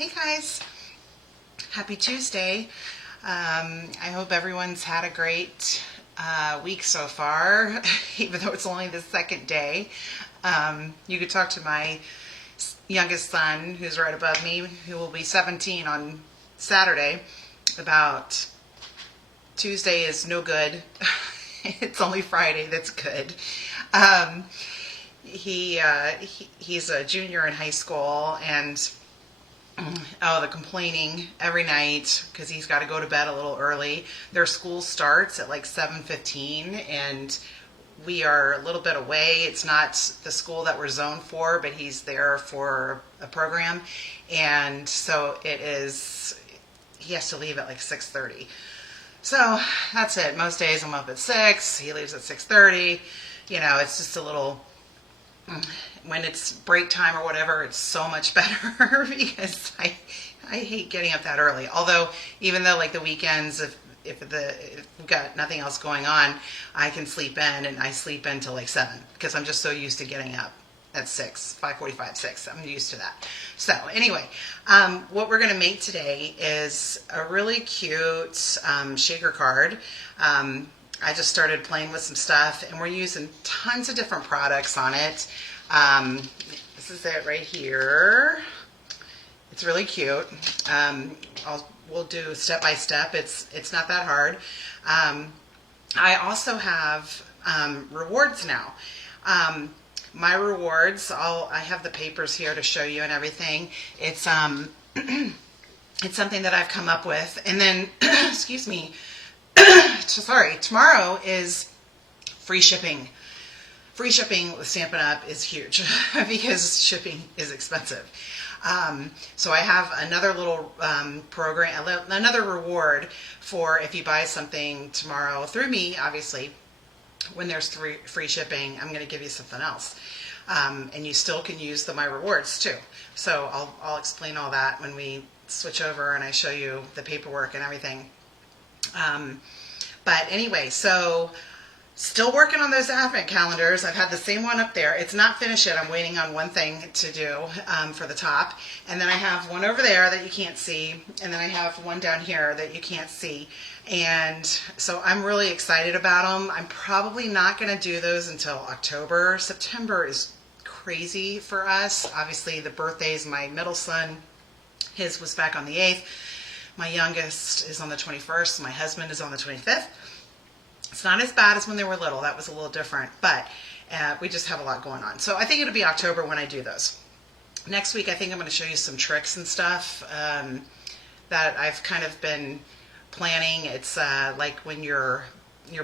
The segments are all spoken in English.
Hey guys, happy Tuesday. I hope everyone's had a great week so far, even though it's only the second day. You could talk to my youngest son, who's right above me, who will be 17 on Saturday, about Tuesday is no good. It's only Friday that's good. Um, he's a junior in high school, and the complaining every night because he's got to go to bed a little early. Their school starts at like 7:15, and we are a little bit away. It's not the school that we're zoned for, but he's there for a program, and so it is. He has to leave at like 6:30. So that's it. Most days I'm up at 6. He leaves at 6:30. It's just a little. When it's break time or whatever, it's so much better because I hate getting up that early. Although, even though like the weekends, if we've got nothing else going on, I can sleep in, and I sleep in till like 7 because I'm just so used to getting up at 6, 5:45, 6. I'm used to that. So anyway, what we're going to make today is a really cute shaker card. I just started playing with some stuff, and we're using tons of different products on it. This is it right here. It's really cute. We'll do step by step. It's not that hard. I also have rewards now. My rewards. I have the papers here to show you and everything. It's it's something that I've come up with, and then excuse me. Sorry. Tomorrow is free shipping. Free shipping with Stampin' Up! Is huge because shipping is expensive. So I have another little program, another reward for if you buy something tomorrow through me, obviously. When there's free shipping, I'm going to give you something else. And you still can use my rewards too. So I'll explain all that when we switch over and I show you the paperwork and everything. But anyway, so still working on those advent calendars. I've had the same one up there. It's not finished yet. I'm waiting on one thing to do for the top. And then I have one over there that you can't see. And then I have one down here that you can't see. And so I'm really excited about them. I'm probably not going to do those until October. September is crazy for us. Obviously, the birthdays, my middle son, his was back on the 8th. My youngest is on the 21st. My husband is on the 25th. It's not as bad as when they were little. That was a little different, but we just have a lot going on. So I think it'll be October when I do those. Next week, I think I'm going to show you some tricks and stuff that I've kind of been planning. It's like when your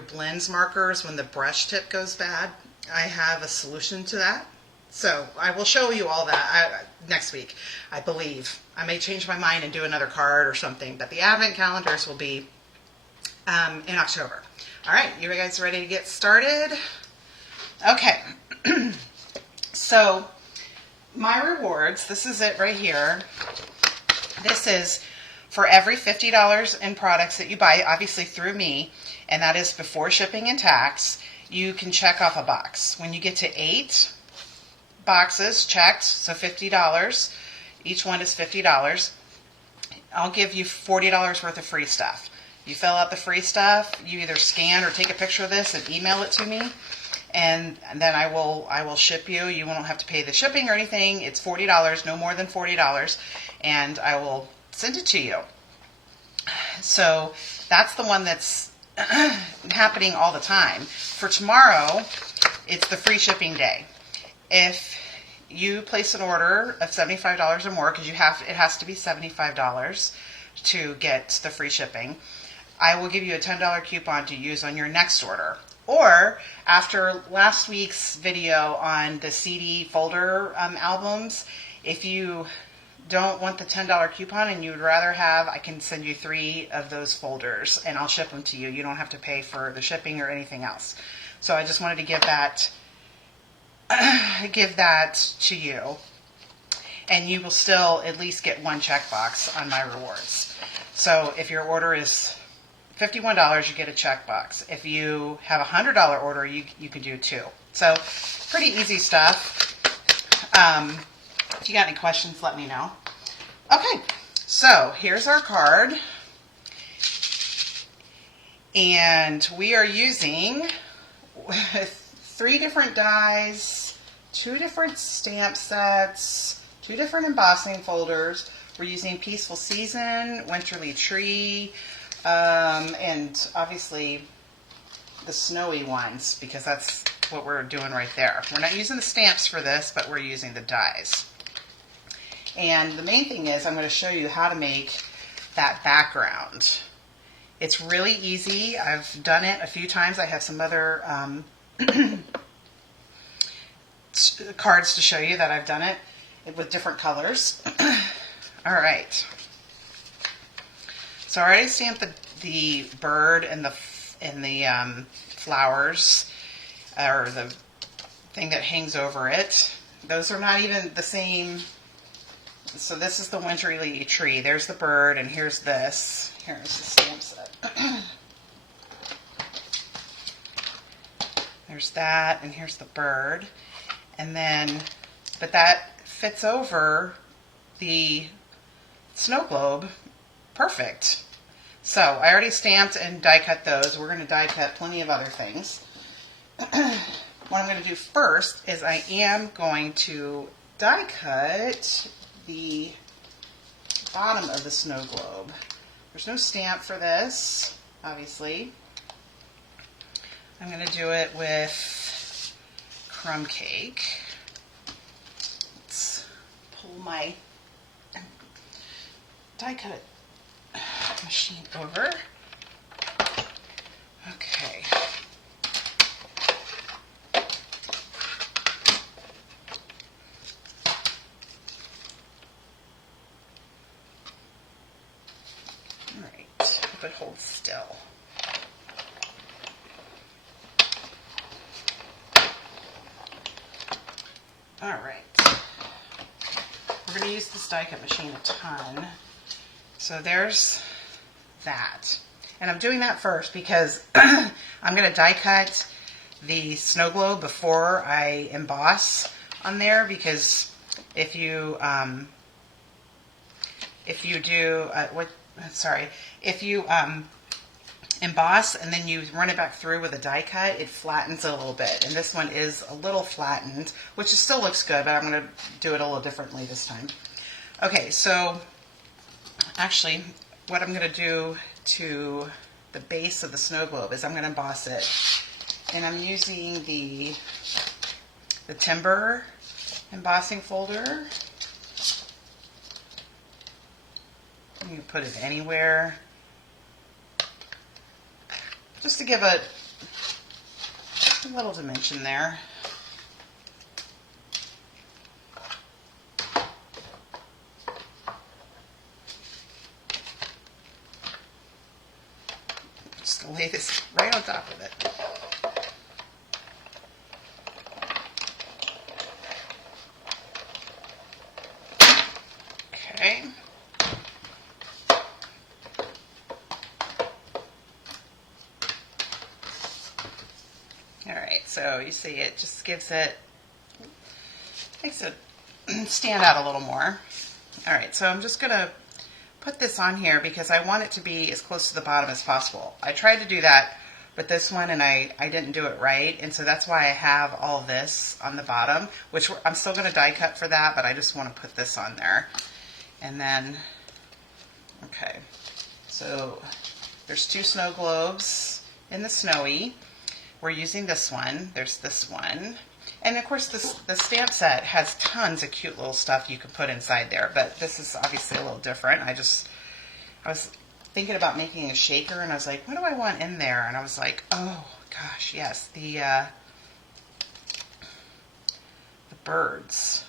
blends markers, when the brush tip goes bad, I have a solution to that. So I will show you all that next week, I believe. I may change my mind and do another card or something, but the advent calendars will be in October. All right, you guys ready to get started? Okay. So my rewards, this is it right here. This is for every $50 in products that you buy, obviously through me, and that is before shipping and tax, you can check off a box. When you get to 8 boxes checked, so $50, each one is $50, I'll give you $40 worth of free stuff. You fill out the free stuff, you either scan or take a picture of this and email it to me, and then I will ship you. You won't have to pay the shipping or anything. It's $40, no more than $40, and I will send it to you. So that's the one that's happening all the time. For tomorrow, it's the free shipping day. If you place an order of $75 or more, because it has to be $75 to get the free shipping, I will give you a $10 coupon to use on your next order. Or after last week's video on the CD folder albums, if you don't want the $10 coupon and you would rather have, I can send you 3 of those folders and I'll ship them to you. You don't have to pay for the shipping or anything else. So I just wanted to give that to you, and you will still at least get one checkbox on my rewards. So if your order is $51, you get a checkbox. If you have a $100 order, you can do 2. So pretty easy stuff. If you got any questions, let me know. Okay, so here's our card. And we are using 3 different dies, 2 different stamp sets, 2 different embossing folders. We're using Peaceful Season, Winterly Tree, and obviously the snowy ones, because that's what we're doing right there. We're not using the stamps for this, but we're using the dies. And the main thing is I'm going to show you how to make that background. It's really easy. I've done it a few times. I have some other cards to show you that I've done it with different colors. All right. So I already stamped the bird and the flowers, or the thing that hangs over it. Those are not even the same. So this is the Winterly Tree. There's the bird, and here's this. Here's the stamp set. There's that, and here's the bird. And then, but that fits over the snow globe perfect. So I already stamped and die cut those. We're going to die cut plenty of other things. What I'm going to do first is I am going to die cut the bottom of the snow globe. There's no stamp for this, obviously. I'm going to do it with crumb cake. Let's pull my die cut machine over. Okay. All right. Hope it holds still. All right. We're going to use this die cut machine a ton. So there's that. And I'm doing that first because I'm going to die cut the snow globe before I emboss on there, because if you emboss and then you run it back through with a die cut, it flattens it a little bit. And this one is a little flattened, which still looks good, but I'm going to do it a little differently this time. Okay, so actually what I'm going to do to the base of the snow globe is I'm going to emboss it. And I'm using the timber embossing folder. You can put it anywhere, just to give it a little dimension there. Just gonna lay this right on top of it. Okay. Alright, so you see it just gives it, makes it stand out a little more. Alright, so I'm just going to put this on here because I want it to be as close to the bottom as possible. I tried to do that with this one and I didn't do it right, and so that's why I have all this on the bottom, which I'm still going to die cut for that, but I just want to put this on there. And then, okay, so there's 2 snow globes in the snowy. We're using this one. There's this one. And of course the stamp set has tons of cute little stuff you can put inside there, but this is obviously a little different. I was thinking about making a shaker and I was like, what do I want in there? And I was like, oh gosh, yes, the birds.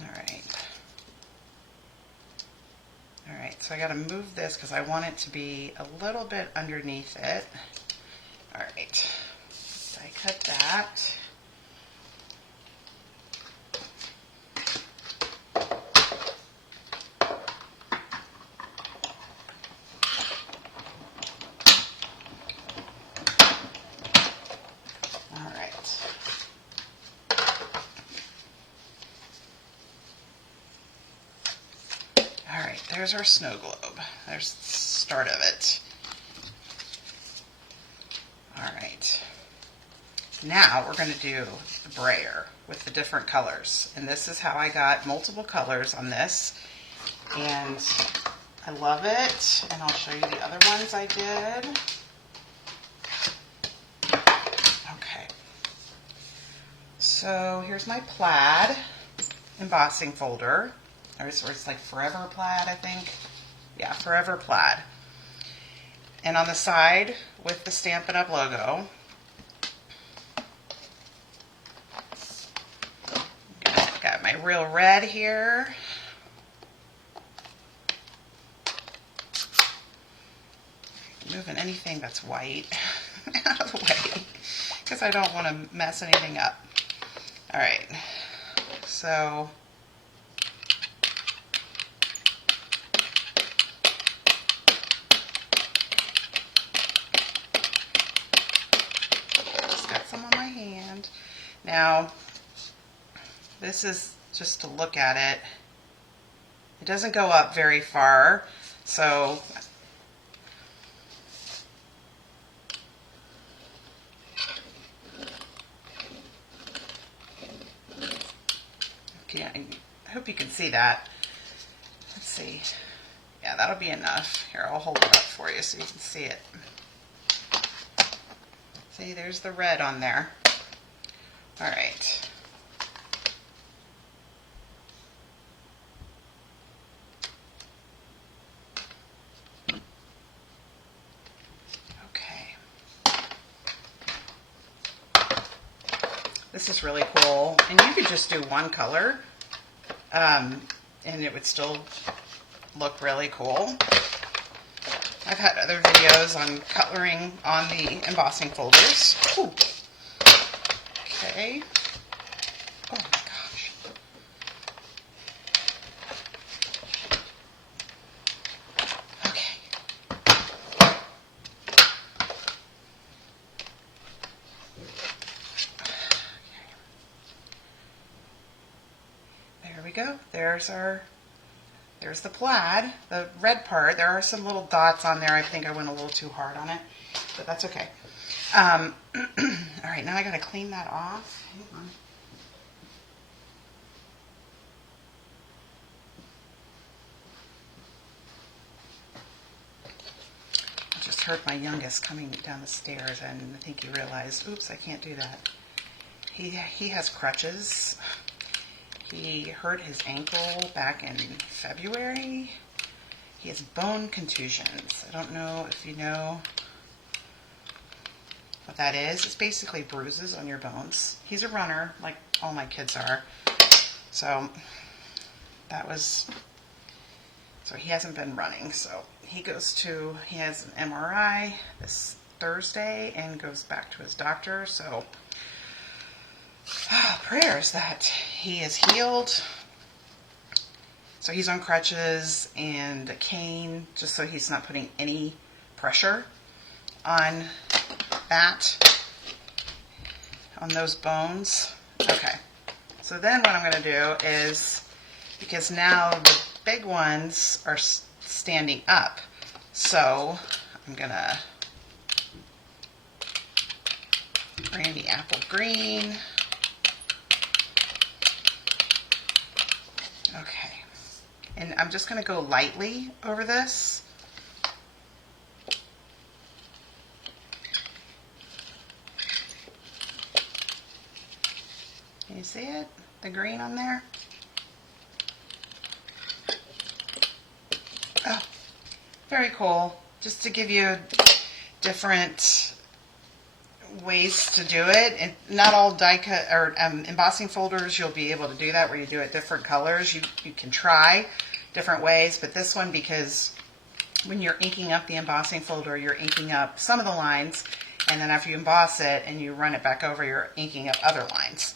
All right. Alright, so I got to move this because I want it to be a little bit underneath it. Alright, so I cut that. Alright. there's our snow globe. There's the start of it. All right. Now we're going to do the brayer with the different colors. And this is how I got multiple colors on this. And I love it. And I'll show you the other ones I did. Okay. So here's my Plaid embossing folder. It's like Forever Plaid, I think. Yeah, Forever Plaid. And on the side with the Stampin' Up! Logo, got my real red here. Moving anything that's white out of the way because I don't want to mess anything up. All right, so some on my hand. Now, this is just to look at it. It doesn't go up very far, so okay, I hope you can see that. Let's see. Yeah, that'll be enough. Here, I'll hold it up for you so you can see it. See, there's the red on there. All right. Okay. This is really cool. And you could just do one color, and it would still look really cool. I've had other videos on coloring on the embossing folders. Ooh. Okay. Oh my gosh. Okay. There we go. There's the Plaid, the red part. There are some little dots on there. I think I went a little too hard on it, but that's okay. All right, now I got to clean that off. Hang on. I just heard my youngest coming down the stairs, and I think he realized, oops, I can't do that. He has crutches. He hurt his ankle back in February. He has bone contusions. I don't know if you know what that is. It's basically bruises on your bones. He's a runner, like all my kids are. So he hasn't been running. So he has an MRI this Thursday and goes back to his doctor. So prayers that he is healed. So he's on crutches and a cane just so he's not putting any pressure on those bones. Okay. So then what I'm going to do is, because now the big ones are standing up, so I'm going to bring the apple green. Okay, and I'm just going to go lightly over this. Can you see it? The green on there? Oh, very cool. Just to give you different ways to do it. And not all die cut or embossing folders you'll be able to do that, where you do it different colors. You can try different ways, but this one, because when you're inking up the embossing folder, you're inking up some of the lines, and then after you emboss it and you run it back over, you're inking up other lines.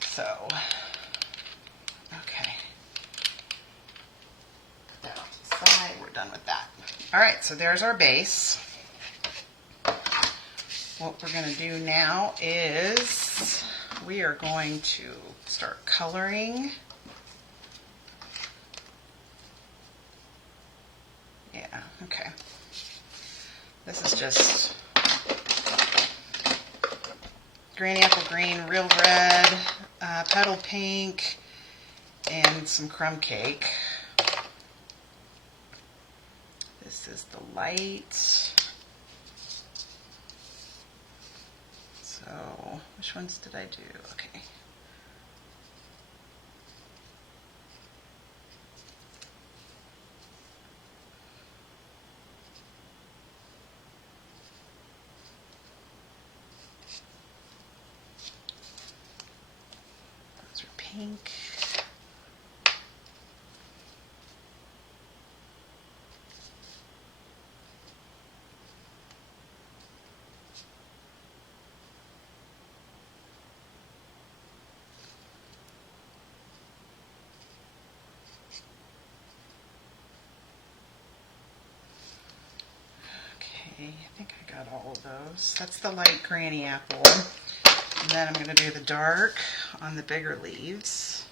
So, okay. Put that off to the side. We're done with that. All right, so there's our base. What we're going to do now is we are going to start coloring. Yeah, okay. This is just Granny Apple Green, Real Red, Petal Pink, and some crumb cake. This is the light. So, which ones did I do? Okay. Those are pink. Okay, I think I got all of those. That's the light Granny Apple. And then I'm going to do the dark on the bigger leaves.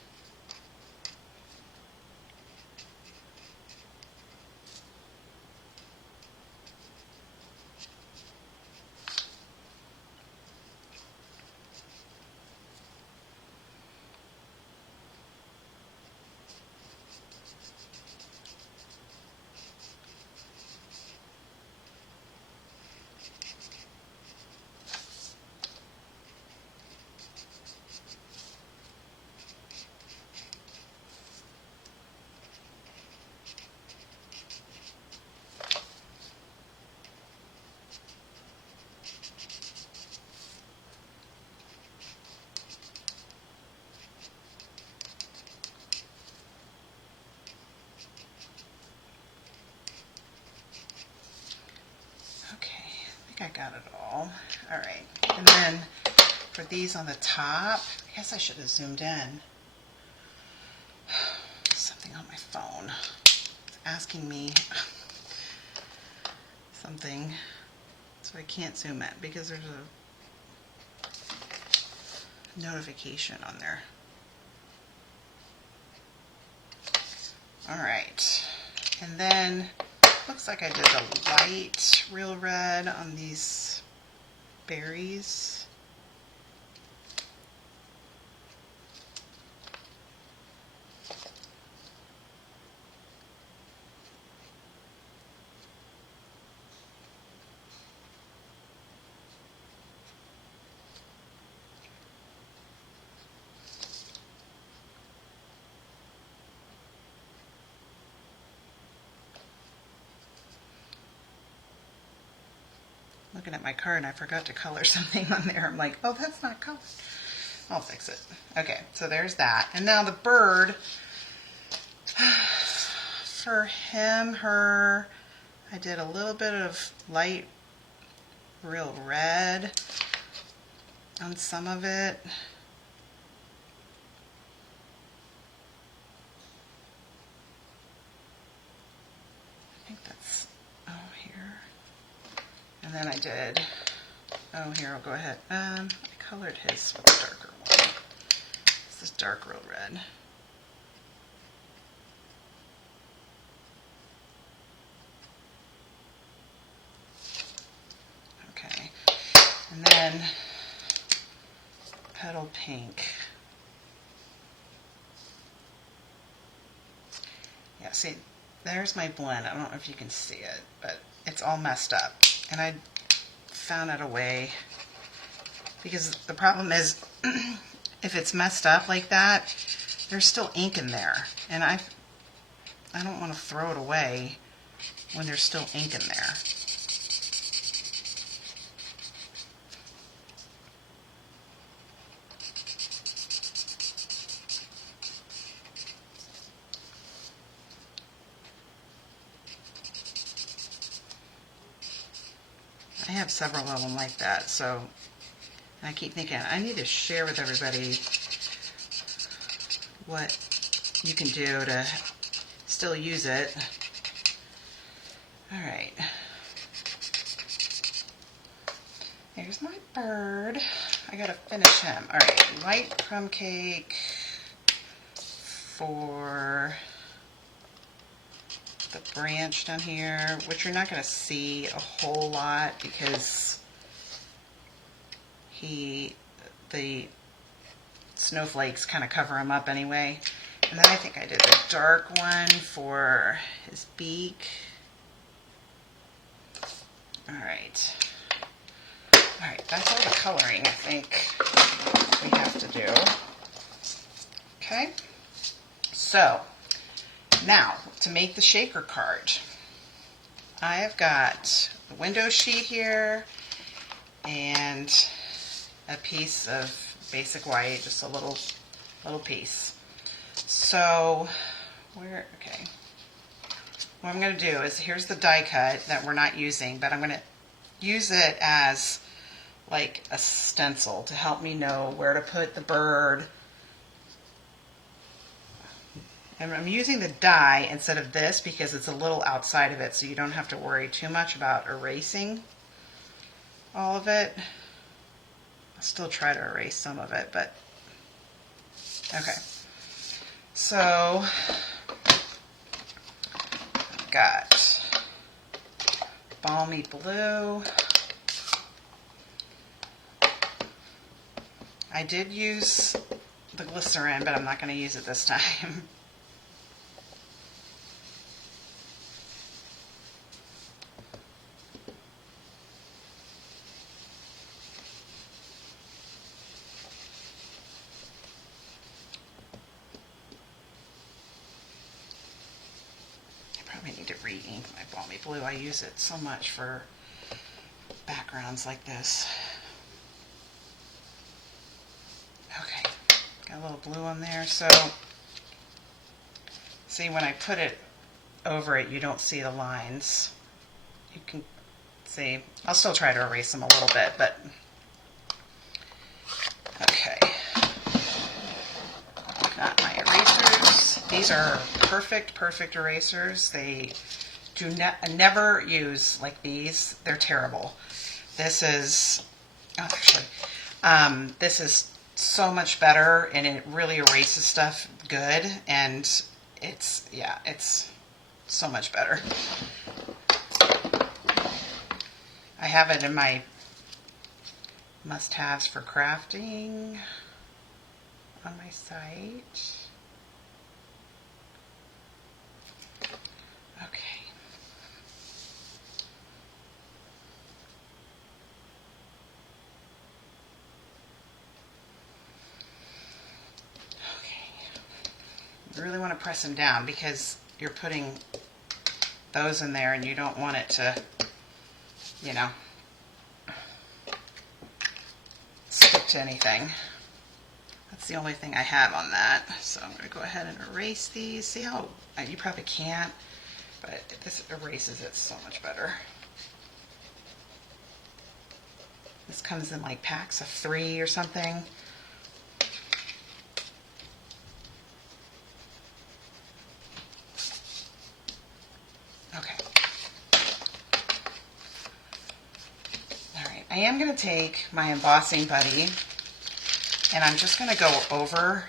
I got it all. All right, and then for these on the top, I guess I should have zoomed in. Something on my phone. It's asking me something, so I can't zoom in because there's a notification on there. All right, and then looks like I did a light Real Red on these berries. Looking at my card and I forgot to color something on there. I'm like, oh, that's not colored. I'll fix it. Okay, so there's that. And now the bird, for him, her, I did a little bit of light Real Red on some of it. I think that's, oh, here. And then I did, oh, here, I'll go ahead. I colored his with a darker one. This is dark Real Red. Okay, and then Petal Pink. Yeah, see, there's my blend. I don't know if you can see it, but it's all messed up. And I found out a way, because the problem is if it's messed up like that, there's still ink in there. And I don't want to throw it away when there's still ink in there. I have several of them like that, so I keep thinking I need to share with everybody what you can do to still use it. All right, here's my bird. I gotta finish him. All right, light crumb cake for the branch down here, which you're not going to see a whole lot because the snowflakes kind of cover him up anyway. And then I think I did the dark one for his beak. All right, that's all the coloring I think we have to do. Okay, so now to make the shaker card, I have got the window sheet here and a piece of basic white, just a little piece. So okay. What I'm going to do is, here's the die cut that we're not using, but I'm going to use it as like a stencil to help me know where to put the bird. And I'm using the die instead of this because it's a little outside of it, so you don't have to worry too much about erasing all of it. I'll still try to erase some of it, but okay. So I've got balmy blue. I did use the glycerin, but I'm not going to use it this time. I need to re-ink my balmy blue. I use it so much for backgrounds like this. Okay, got a little blue on there. So, see, when I put it over it, you don't see the lines. You can see, I'll still try to erase them a little bit, but okay. Got my erasers. These are perfect erasers. They do never use like these. They're terrible. This is, this is so much better, and it really erases stuff good, and it's so much better. I have it in my must-haves for crafting on my site. Okay. You really want to press them down because you're putting those in there and you don't want it to, you know, stick to anything. That's the only thing I have on that. So I'm going to go ahead and erase these. See how, you probably can't, but this erases it so much better. This comes in like packs of 3 or something. Okay. All right, I am going to take my embossing buddy and I'm just going to go over,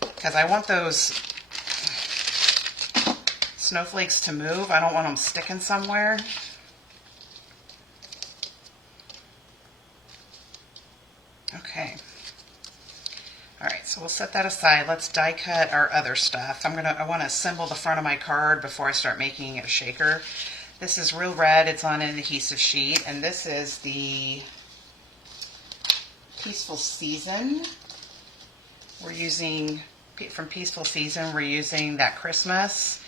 because I want those snowflakes to move. I don't want them sticking somewhere. Okay. All right, so we'll set that aside. Let's die cut our other stuff. I want to assemble the front of my card before I start making it a shaker. This is real red. It's on an adhesive sheet, and this is the Peaceful Season. We're using, from Peaceful Season, we're using that Christmas,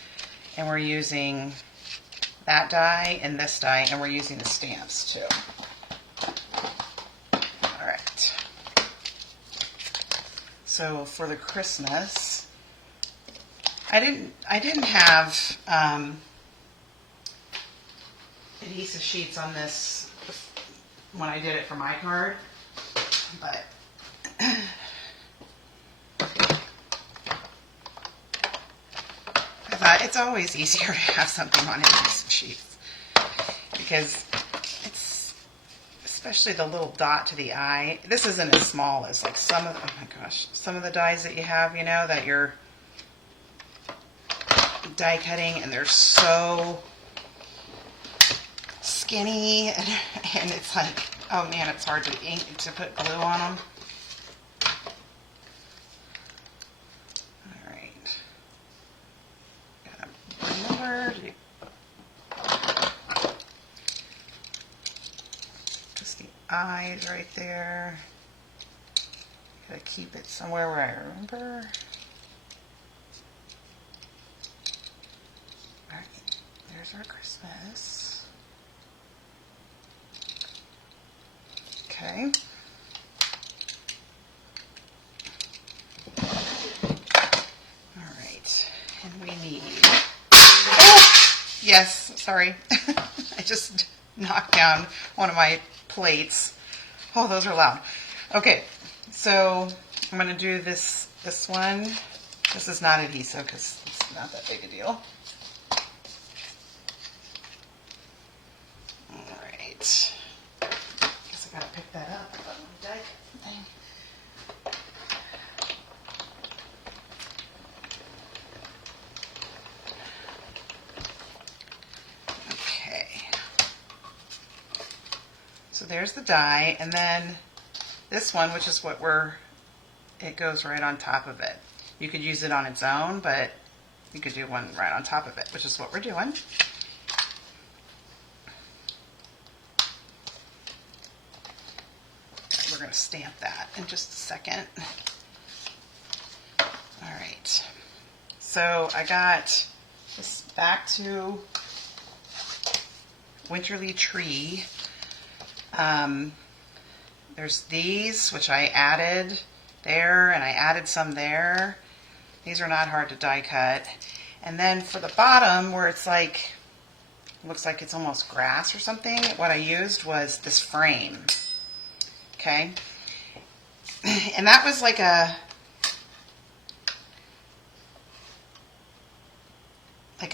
and we're using that die and this die, and we're using the stamps too. All right. So for the Christmas, I didn't have adhesive sheets on this when I did it for my card, but I thought it's always easier to have something on adhesive sheets because it's, especially the little dot to the eye. This isn't as small as like some of the dies that you have, you know, that you're die cutting, and they're so skinny, and it's like, oh man, it's hard to put glue on them. All right, got a ruler. Just the eyes right there. Gotta keep it somewhere where I remember. All right, there's our Christmas. Okay. All right, and we need, oh, yes, sorry. I just knocked down one of my plates. Oh, those are loud. Okay, so I'm going to do this one. This is not adhesive because it's not that big a deal. All right. Guess I got to pick that up. Okay. So there's the die, and then this one, which is what it goes right on top of it. You could use it on its own, but you could do one right on top of it, which is what we're doing. We're going to stamp that in just a second. All right. So I got this back to Winterly Tree. There's these, which I added there, and I added some there. These are not hard to die cut. And then for the bottom, where it's like, looks like it's almost grass or something, what I used was this frame. Okay? And that was like a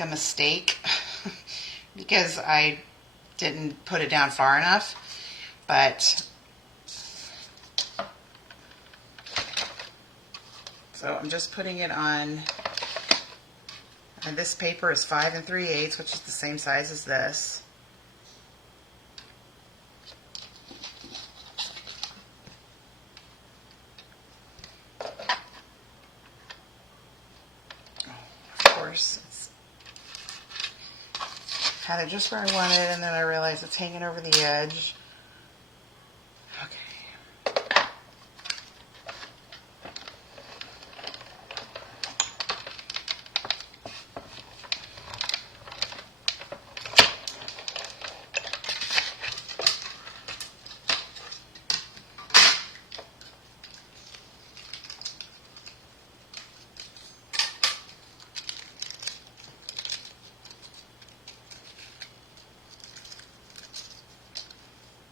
mistake because I didn't put it down far enough. But so I'm just putting it on, and this paper is 5 3/8, which is the same size as this. Of course, it's had it just where I wanted, and then I realized it's hanging over the edge.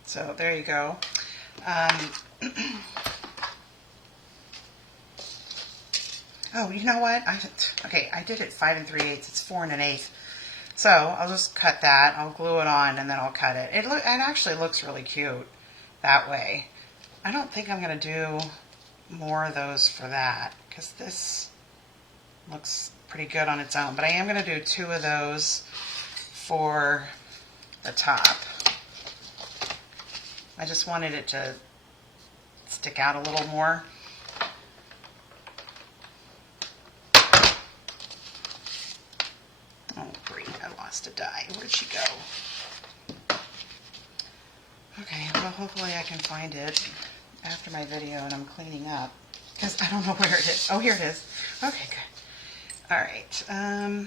So there you go. Oh, you know what? I did it 5 3/8. It's 4 1/8. So I'll just cut that. I'll glue it on, and then I'll cut it. It actually looks really cute that way. I don't think I'm going to do more of those for that because this looks pretty good on its own. But I am going to do 2 of those for the top. I just wanted it to stick out a little more. Oh, great, I lost a die. Where'd she go? Okay, well, hopefully I can find it after my video and I'm cleaning up, because I don't know where it is. Oh, here it is. Okay, good. All right. I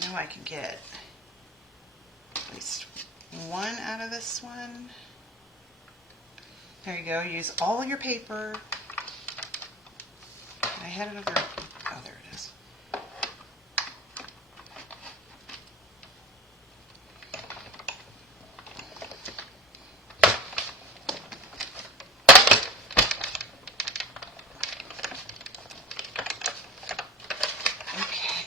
know I can get at least 1 out of this one. There you go. Use all your paper. I had it over. Oh, there it is. Okay.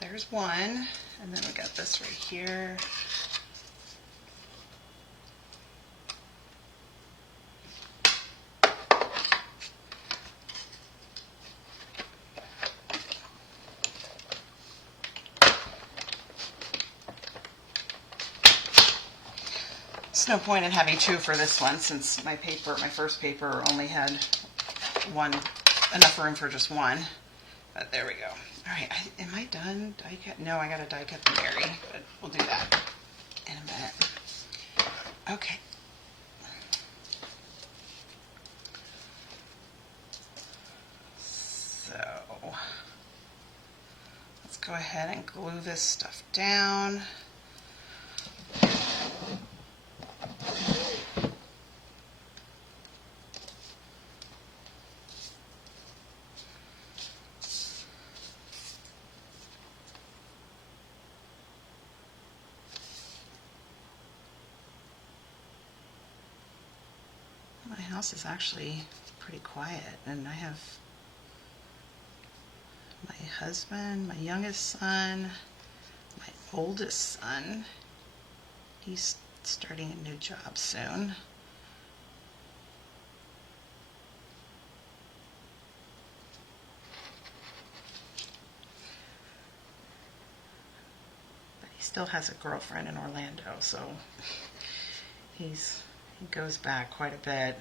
There's one. And then we got this right here. There's no point in having two for this one since my first paper only had enough room for just one. But there we go. All right, am I done die cut? No, I got to die cut the Mary, but we'll do that in a minute. Okay. So let's go ahead and glue this stuff down. My house is actually pretty quiet, and I have my husband, my youngest son, my oldest son. He's starting a new job soon. But he still has a girlfriend in Orlando, so he goes back quite a bit.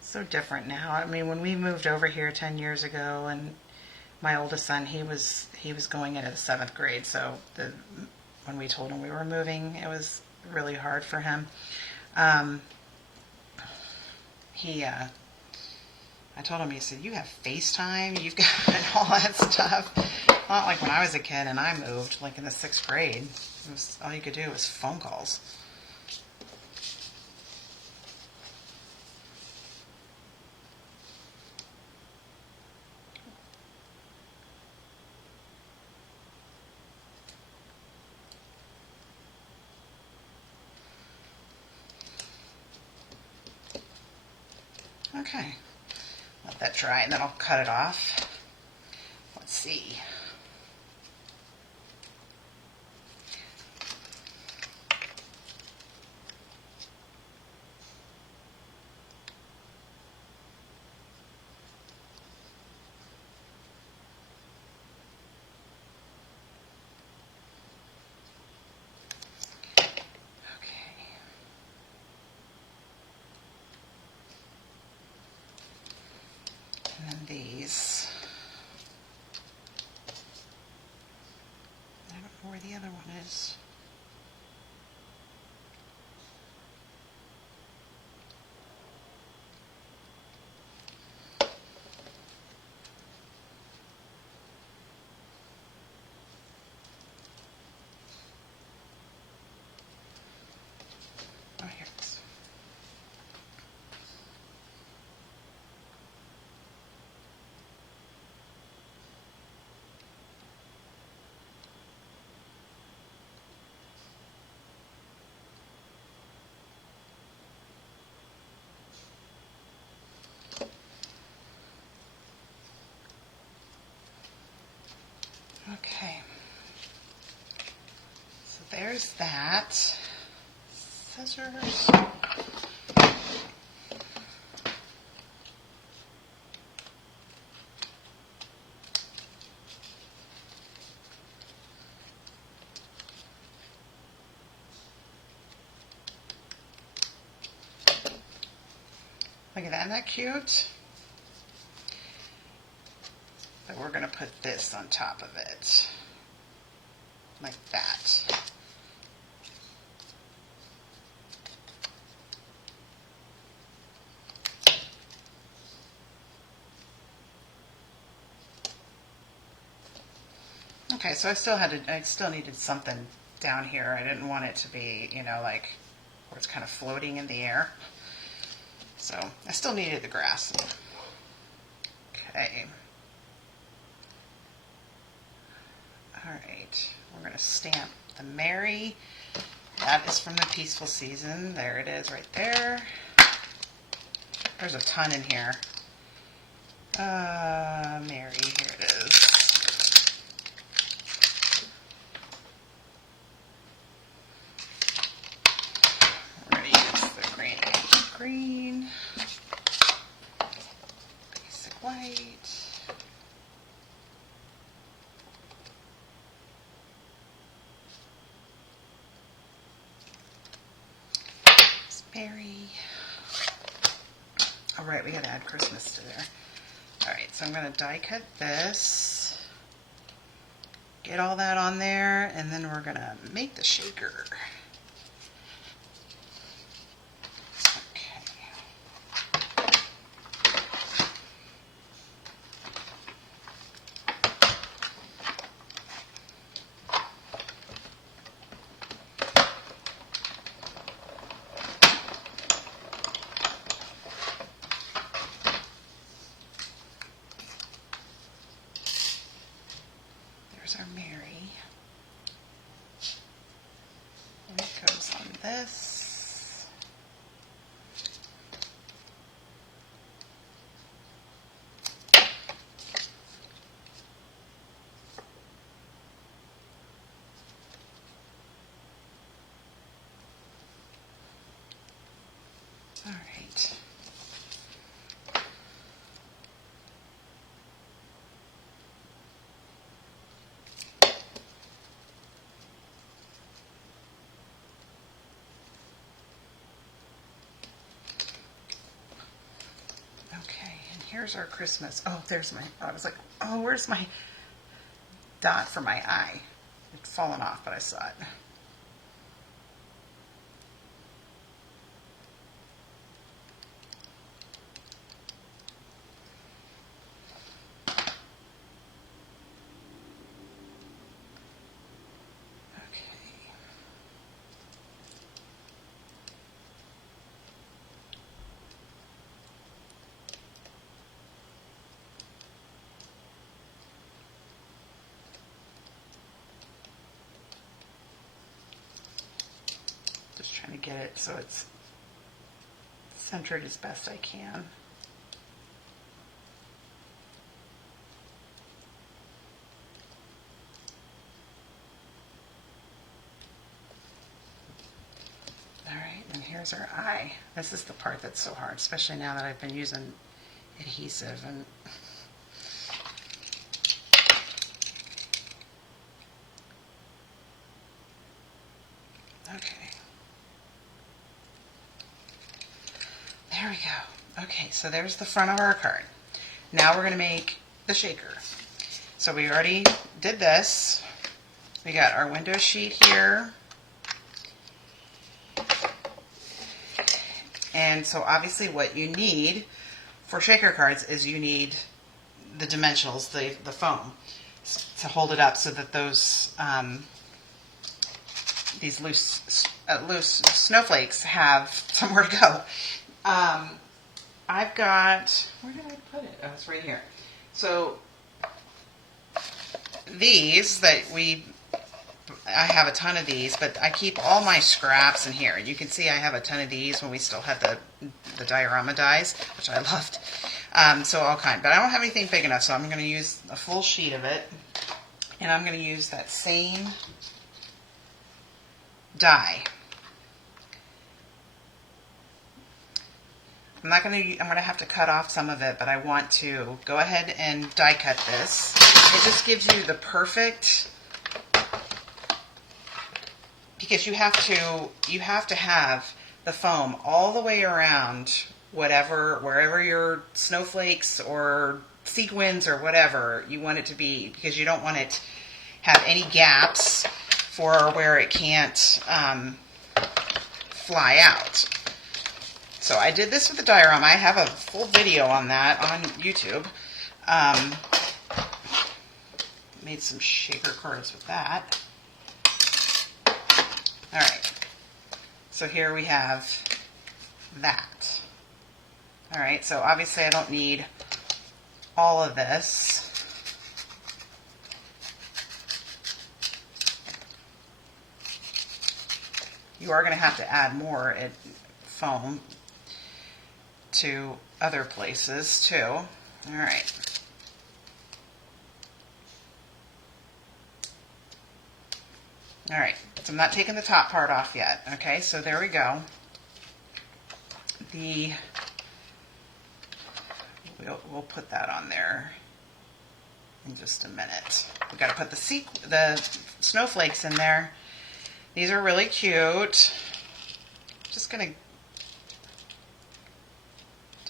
So different now. I mean, when we moved over here 10 years ago, and my oldest son, he was going into the 7th grade, so when we told him we were moving, it was really hard for him. I told him, he said, you have FaceTime, you've got all that stuff. Not like when I was a kid and I moved, like in the 6th grade. All you could do was phone calls. Okay, let that dry and then I'll cut it off. Let's see. And then these, I don't know where the other one is. Oh, here it is. Okay, so there's that. Scissors. Look at that, isn't that cute? But we're going to put this on top of it, like that. Okay, so I still needed something down here. I didn't want it to be, like where it's kind of floating in the air. So I still needed the grass. Okay. All right, we're going to stamp the Mary. That is from the Peaceful Season. There it is right there. There's a ton in here. Mary, here it is. We're going to use the green, basic white. Mary. All right, we got to add Christmas to there. All right, so I'm going to die cut this. Get all that on there, and then we're going to make the shaker. Our Mary. And it goes on this. All right. Here's our Christmas. Oh, there's my, I was like, oh, where's my dot for my eye? It's fallen off, but I saw it. Just trying to get it so it's centered as best I can. All right, and here's our eye. This is the part that's so hard, especially now that I've been using adhesive and okay. There we go. Okay, so there's the front of our card. Now we're going to make the shaker. So we already did this. We got our window sheet here. And so obviously what you need for shaker cards is you need the dimensionals, the foam, to hold it up so that those these loose snowflakes have somewhere to go. I've got, where did I put it? Oh, it's right here. So these I have a ton of these, but I keep all my scraps in here. You can see I have a ton of these when we still had the diorama dies, which I loved. So all kind, but I don't have anything big enough, so I'm going to use a full sheet of it, and I'm going to use that same die. I'm going to have to cut off some of it, but I want to go ahead and die cut this. It just gives you the perfect, because you have to have the foam all the way around wherever your snowflakes or sequins or whatever you want it to be, because you don't want it to have any gaps for where it can't fly out. So I did this with the diorama. I have a full video on that on YouTube. Made some shaker cards with that. All right. So here we have that. All right. So obviously I don't need all of this. You are going to have to add more foam to other places too. All right. All right, so I'm not taking the top part off yet. Okay, so there we go. We'll put that on there in just a minute. We got to put the snowflakes in there. These are really cute. Just gonna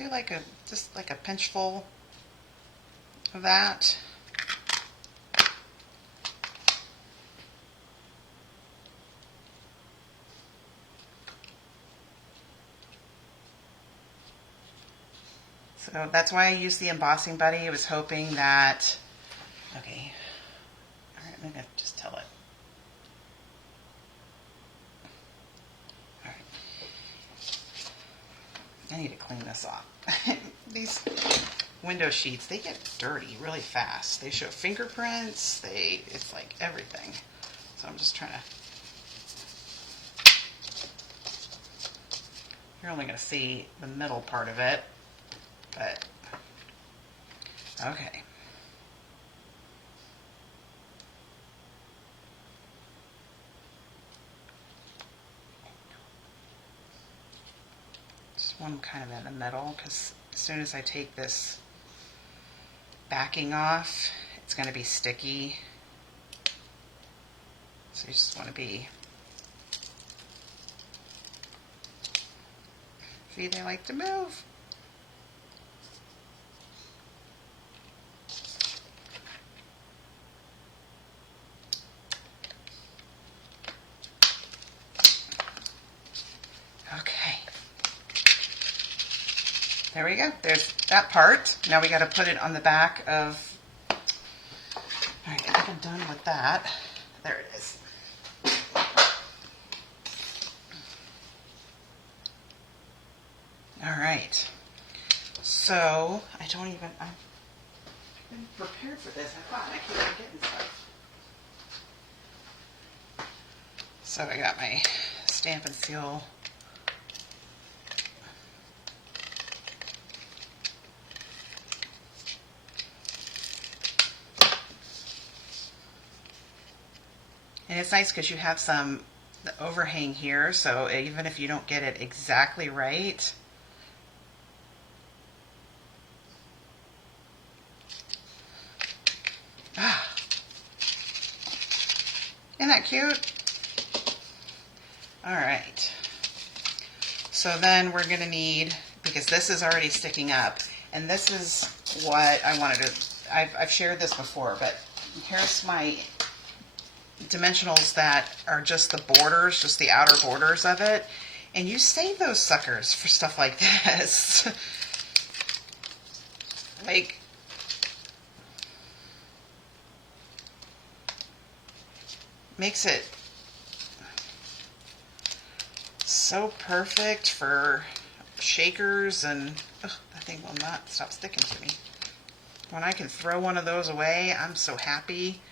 do like just like a pinchful of that. So that's why I used the embossing buddy. I was hoping that, okay, all right, I'm gonna just tell it. All right, I need to clean this off. These window sheets, they get dirty really fast. They show fingerprints, it's like everything. So I'm just trying to, you're only gonna see the middle part of it, but okay. Just one kind of in the middle, because as soon as I take this backing off, it's going to be sticky. So you just want to be, see, they like to move. Okay. There we go. There's that part. Now we got to put it on the back of, all right, I think I'm done with that. There it is. All right. So I'm prepared for this. I thought I keep forgetting stuff. So I got my stamp and seal. And it's nice because you have the overhang here, so even if you don't get it exactly right, isn't that cute? All right. So then we're going to need, because this is already sticking up, and this is what I wanted to, I've shared this before, but here's my dimensionals that are just the borders, just the outer borders of it, and you save those suckers for stuff like this. Like, makes it so perfect for shakers, and ugh, that thing will not stop sticking to me. When I can throw one of those away, I'm so happy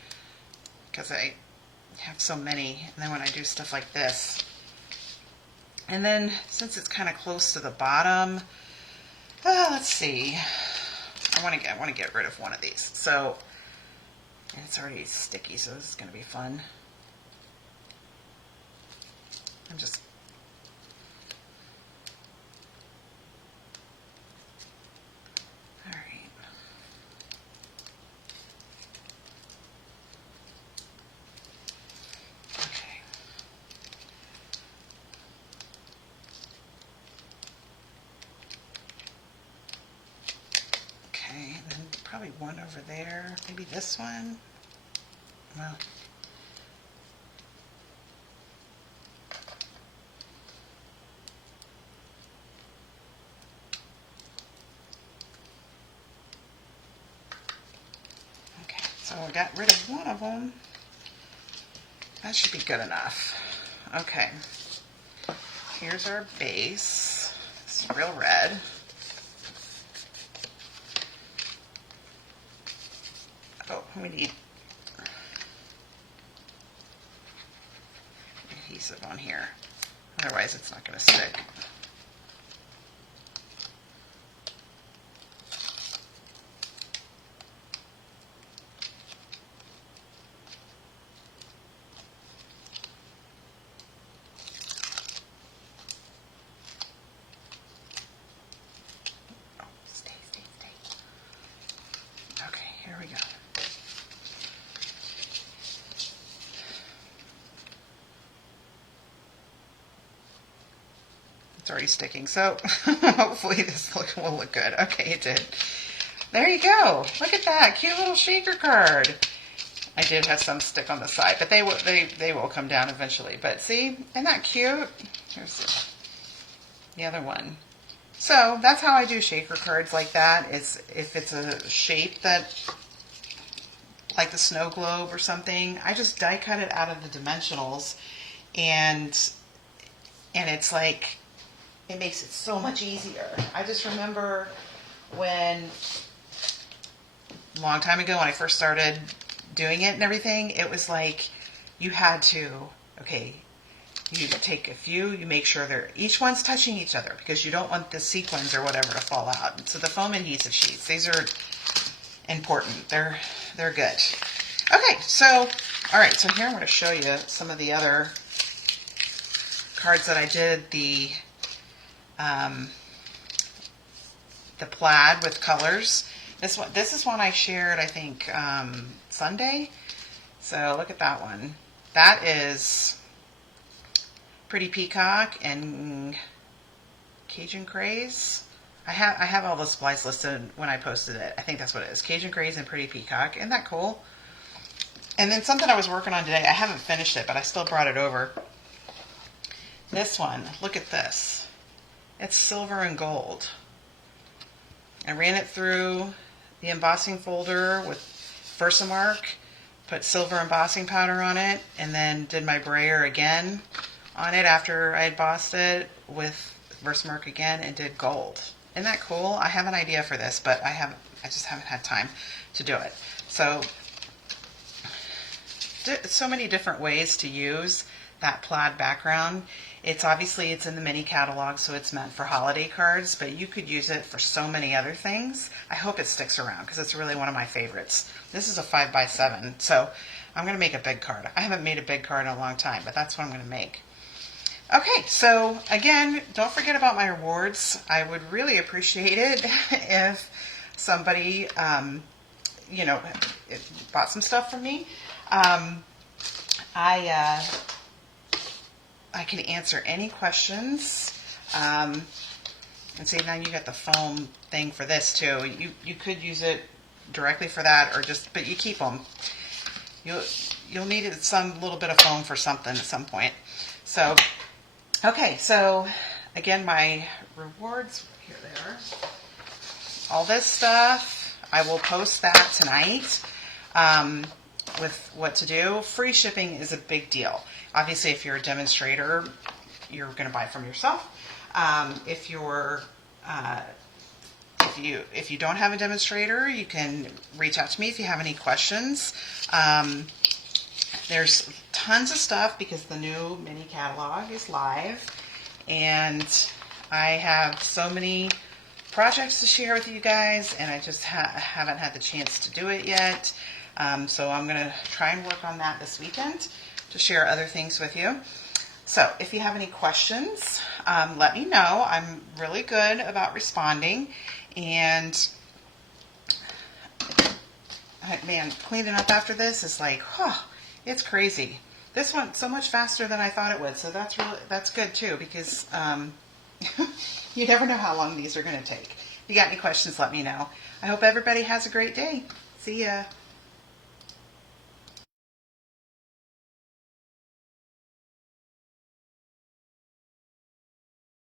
because I have so many. And then when I do stuff like this, and then since it's kind of close to the bottom, let's see, I want to get rid of one of these. So and it's already sticky, so this is going to be fun. I'm just all right. Okay. Okay, and then probably one over there. Maybe this one. Well. So I got rid of one of them. That should be good enough. Okay. Here's our base. It's real red. Oh, we need adhesive on here. Otherwise it's not going to stick. Here we go. It's already sticking. So hopefully this will look good. Okay, it did. There you go. Look at that cute little shaker card. I did have some stick on the side, but they will come down eventually. But see, isn't that cute? Here's the other one. So that's how I do shaker cards like that. Is if it's a shape that, like the snow globe or something, I just die cut it out of the dimensionals, and it's like, it makes it so much easier. I just remember when, a long time ago when I first started doing it and everything, it was like you had to, okay, you take a few, you make sure each one's touching each other because you don't want the sequins or whatever to fall out. So the foam adhesive sheets, these are important. They're good. Okay, so, all right, so here I'm going to show you some of the other cards that I did, the plaid with colors. This is one I shared, I think, Sunday. So look at that one. That is Pretty Peacock and Cajun Craze. I have all the supplies listed when I posted it. I think that's what it is. Cajun Craze and Pretty Peacock. Isn't that cool? And then something I was working on today. I haven't finished it, but I still brought it over. This one. Look at this. It's silver and gold. I ran it through the embossing folder with Versamark, put silver embossing powder on it, and then did my brayer again on it after I had embossed it with Versamark again and did gold. Isn't that cool? I have an idea for this, but I just haven't had time to do it. So many different ways to use that plaid background. It's in the mini catalog, so it's meant for holiday cards, but you could use it for so many other things. I hope it sticks around because it's really one of my favorites. This is a 5x7, so I'm going to make a big card. I haven't made a big card in a long time, but that's what I'm going to make. Okay, so again, don't forget about my rewards. I would really appreciate it if somebody, bought some stuff from me. I can answer any questions. And see, now you got the foam thing for this too. You could use it directly for that, but you keep them. You'll need some little bit of foam for something at some point. So, okay, so again, my rewards, here they are. All this stuff, I will post that tonight. With what to do. Free shipping is a big deal. Obviously, if you're a demonstrator, you're going to buy from yourself. If you don't have a demonstrator, you can reach out to me if you have any questions. There's tons of stuff because the new mini catalog is live, and I have so many projects to share with you guys, and I just haven't had the chance to do it yet. So I'm going to try and work on that this weekend to share other things with you. So if you have any questions, let me know. I'm really good about responding. And man, cleaning up after this is like, it's crazy. This went so much faster than I thought it would. So that's good too, because you never know how long these are going to take. If you got any questions, let me know. I hope everybody has a great day. See ya.